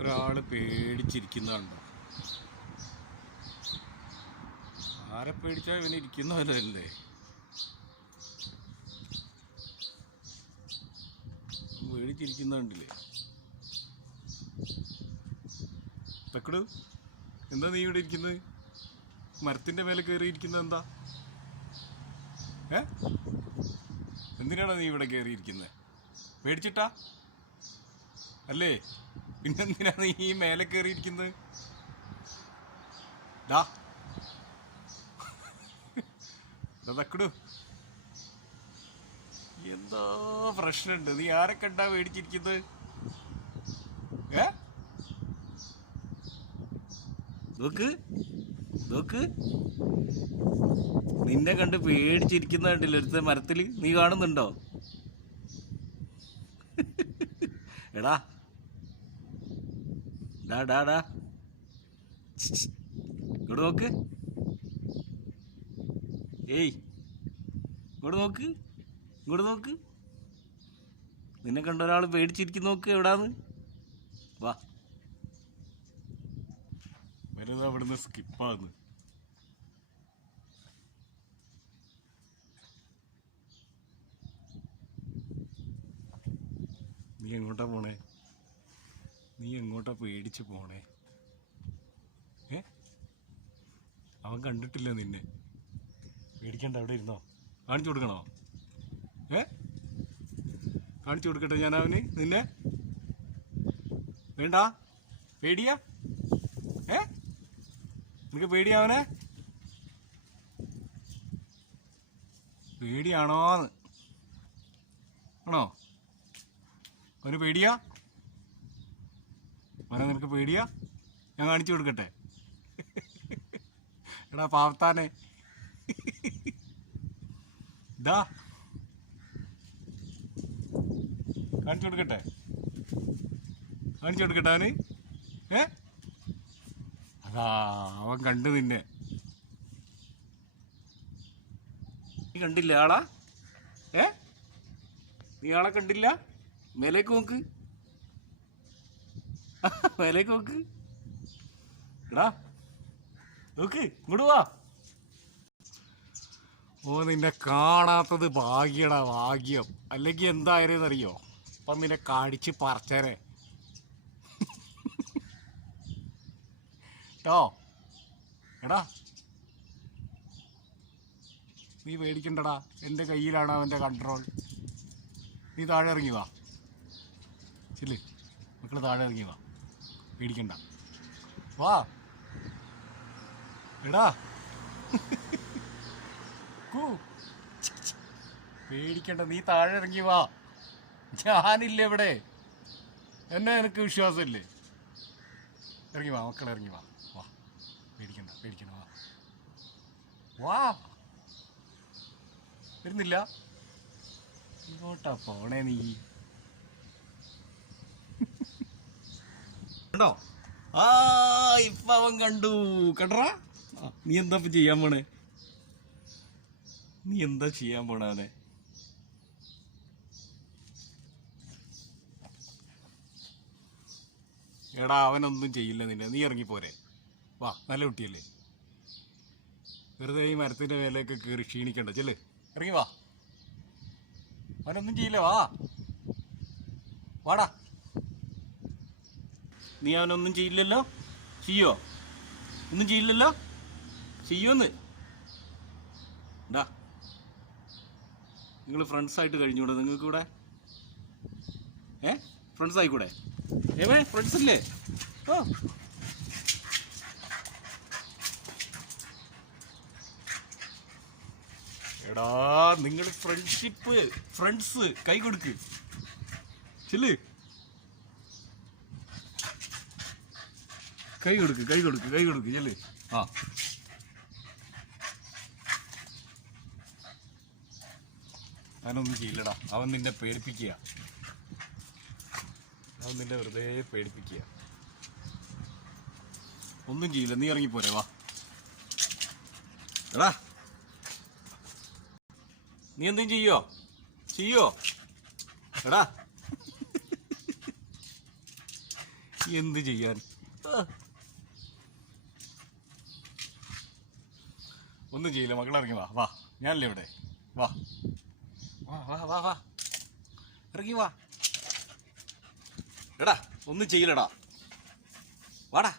ഒരാള് പേടിച്ചിരിക്കുന്നതാണോ? ആരെ പേടിച്ചാൽ ഇവന് ഇരിക്കുന്നവരല്ലേ? പേടിച്ചിരിക്കുന്നുണ്ടല്ലേ? തക്കടു, എന്താ നീ ഇവിടെ ഇരിക്കുന്നത്? മരത്തിന്റെ മേലെ കയറിയിരിക്കുന്നത് എന്താ? എന്തിനാണോ നീ ഇവിടെ കയറിയിരിക്കുന്നത്? പേടിച്ചിട്ടാ അല്ലേ? പിന്നെന്തിനാ നീ ഈ മേലെ കയറിയിരിക്കുന്നത്? തക്കടു, എന്തോ പ്രശ്നമുണ്ട്. നീ ആരെ കണ്ടാ പേടിച്ചിരിക്കുന്നത്? നോക്ക് നോക്ക്, നിന്നെ കണ്ട് പേടിച്ചിരിക്കുന്നുണ്ടല്ലോ ഒരുത്ത മരത്തില്. നീ കാണുന്നുണ്ടോ? എടാ ഡാ ഡാ ഡാ, ഇങ്ങോട്ട് നോക്ക്. ഏയ്, ഇങ്ങോട്ട് നോക്ക്, ഇങ്ങോട്ട് നോക്ക്. നിന്നെ കണ്ട ഒരാൾ പേടിച്ചിരിക്കും. നോക്ക് എവിടാന്ന്. വാ, വരുന്നത് അവിടുന്ന് സ്കിപ്പാന്ന്. നീ എങ്ങോട്ടാ പോണേ? നീ എങ്ങോട്ടാ പേടിച്ച് പോണേ? അവൻ കണ്ടിട്ടില്ല നിന്നെ. പേടിക്കണ്ട, അവിടെ ഇരുന്നോ. കാണിച്ചു കൊടുക്കണോ? കാണിച്ചു കൊടുക്കട്ടെ ഞാൻ അവന് നിന്നെ? വേണ്ട, പേടിയാ? നിനക്ക് പേടിയാ അവനെ? പേടിയാണോന്ന്? ആണോ? അവന് പേടിയാ? അവനെ നിനക്ക് പേടിയാ? ഞാൻ കാണിച്ചു കൊടുക്കട്ടെ? എടാ പാവത്താനെ, ഇതാ കാണിച്ചു കൊടുക്കട്ടെ? കാണിച്ചു കൊടുക്കട്ടെ അവന്? അതാ അവൻ കണ്ടു നിന്നെ. നീ കണ്ടില്ല ആളാ? നീ ആളെ കണ്ടില്ല? മേലേക്ക് നോക്ക്, മേലേക്ക് നോക്ക്. എടാ നോക്ക്, ഇങ്ങോട്ട് വാ. ഓ, നിന്നെ കാണാത്തത് ഭാഗ്യടാ, ഭാഗ്യം. അല്ലെങ്കിൽ എന്തായാലും അറിയോ, അപ്പം നിന്നെ കടിച്ച് പറിച്ചേരെ ട്ടോ. എടാ നീ പേടിക്കണ്ടടാ, എൻ്റെ കയ്യിലാണ് അവൻ്റെ കൺട്രോൾ. നീ താഴെ ഇറങ്ങി വാ. ശരി മക്കള്, താഴെ ഇറങ്ങി വാ. പേടിക്കണ്ട, വാ. എടാ പേടിക്കണ്ട, നീ താഴെ ഇറങ്ങി വാ. ഞാനില്ലേ ഇവിടെ? എന്നെ എനിക്ക് വിശ്വാസമില്ലേ? ഇറങ്ങി വാ മക്കളെ, ഇറങ്ങി വാ. വാ, പേടിക്കണ്ട, പേടിക്കണ്ട, വാ വാ. വരുന്നില്ല? ഇങ്ങോട്ടാ പോണേ നീ? കണ്ടോ? ഇപ്പൊ അവൻ കണ്ടു. കണ്ടറാ? നീ എന്താ ചെയ്യാൻ പോണേ? നീ എന്താ ചെയ്യാൻ പോണ അവനെ? എടാ അവനൊന്നും ചെയ്യില്ല നിന്നെ. നീ ഇറങ്ങിപ്പോരെ. വാ, നല്ല കുട്ടിയല്ലേ. വെറുതെ ഈ മരത്തിന്റെ മേലേക്ക് കയറി ക്ഷീണിക്കണ്ട. ചെല്ല്, ഇറങ്ങി വാ. അവനൊന്നും ചെയ്യില്ല. വാ, വാടാ. നീ അവനൊന്നും ചെയ്യില്ലല്ലോ? ചെയ്യോ? ഒന്നും ചെയ്യില്ലല്ലോ? ചെയ്യോന്ന്? നിങ്ങൾ ഫ്രണ്ട്സായിട്ട് കഴിഞ്ഞൂടെ നിങ്ങൾക്ക് കൂടെ? ഫ്രണ്ട്സ് ആയിക്കൂടെ? ഫ്രണ്ട്സ് അല്ലേ? ഓ, എടാ നിങ്ങൾ ഫ്രണ്ട്ഷിപ്പ്, ഫ്രണ്ട്സ്. കൈ കൊടുക്ക്, ചെല്ല്. കൈ കൊടുക്ക്, കൈ കൊടുക്ക്, കൈ കൊടുക്ക്, ചെല്ല്. അവനൊന്നും ചെയ്യില്ലടാ. അവൻ നിന്നെ പേടിപ്പിക്കുക. അവൻ നിന്നെ വെറുതെ പേടിപ്പിക്കുക. ഒന്നും ചെയ്യില്ല. നീ ഇറങ്ങിപ്പോരെ. വാ. എടാ നീ എന്തും ചെയ്യോ? എടാ എന്ത് ചെയ്യാൻ? ഒന്നും ചെയ്യില്ല, മക്കളിറങ്ങി വാ. വാ, ഞാനല്ലേ ഇവിടെ. വാ വാ വാ വാ വാ, ഇറങ്ങി വാ. എടാ, ഒന്നും ചെയ്യില്ലടാ, വാടാ.